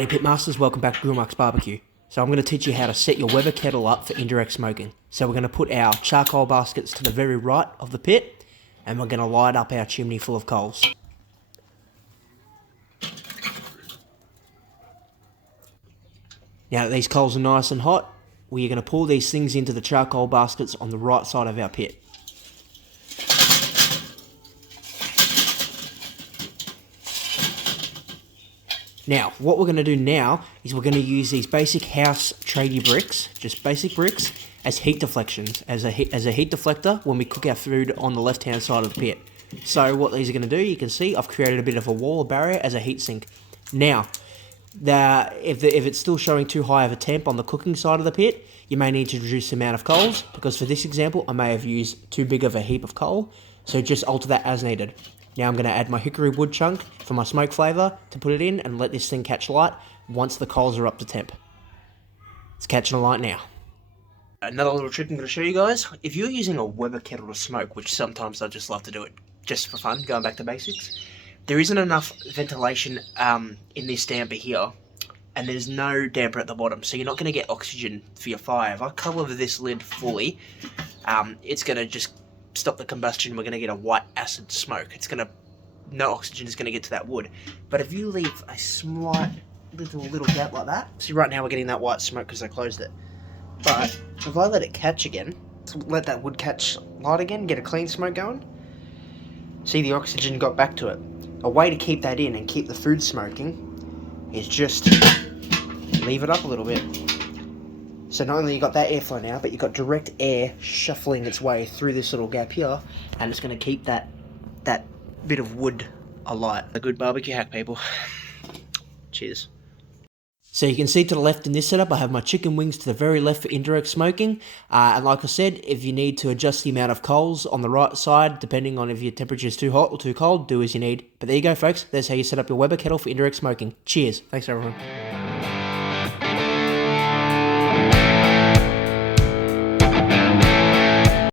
Howdy Pitmasters, welcome back to Grillmark's Barbecue. So I'm going to teach you how to set your Weber Kettle up for indirect smoking. So we're going to put our charcoal baskets to the very right of the pit, and we're going to light up our chimney full of coals. Now that these coals are nice and hot, we're going to pour these things into the charcoal baskets on the right side of our pit. Now, what we're going to do now is we're going to use these basic house tradie bricks, just basic bricks, as heat deflections, as a heat deflector when we cook our food on the left-hand side of the pit. So what these are going to do, you can see I've created a bit of a wall, a barrier, as a heat sink. Now, if it's still showing too high of a temp on the cooking side of the pit, you may need to reduce the amount of coals, because for this example, I may have used too big of a heap of coal, so just alter that as needed. Now I'm going to add my hickory wood chunk for my smoke flavour to put it in and let this thing catch light once the coals are up to temp. It's catching a light now. Another little trick I'm going to show you guys. If you're using a Weber Kettle to smoke, which sometimes I just love to do it just for fun, going back to basics, there isn't enough ventilation in this damper here, and there's no damper at the bottom, so you're not going to get oxygen for your fire. If I cover this lid fully, it's going to just stop the combustion. We're going to get a white acid smoke. No oxygen is going to get to that wood. But if you leave a slight little gap like that, see right now we're getting that white smoke because I closed it. But if I let it catch again, let that wood catch light again, get a clean smoke going, see the oxygen got back to it. A way to keep that in and keep the food smoking is just leave it up a little bit. So not only you got that airflow now, but you've got direct air shuffling its way through this little gap here, and it's going to keep that bit of wood alight. A good barbecue hack, people. Cheers. So you can see to the left in this setup, I have my chicken wings to the very left for indirect smoking. And like I said, if you need to adjust the amount of coals on the right side, depending on if your temperature is too hot or too cold, do as you need. But there you go, folks. That's how you set up your Weber Kettle for indirect smoking. Cheers. Thanks, everyone.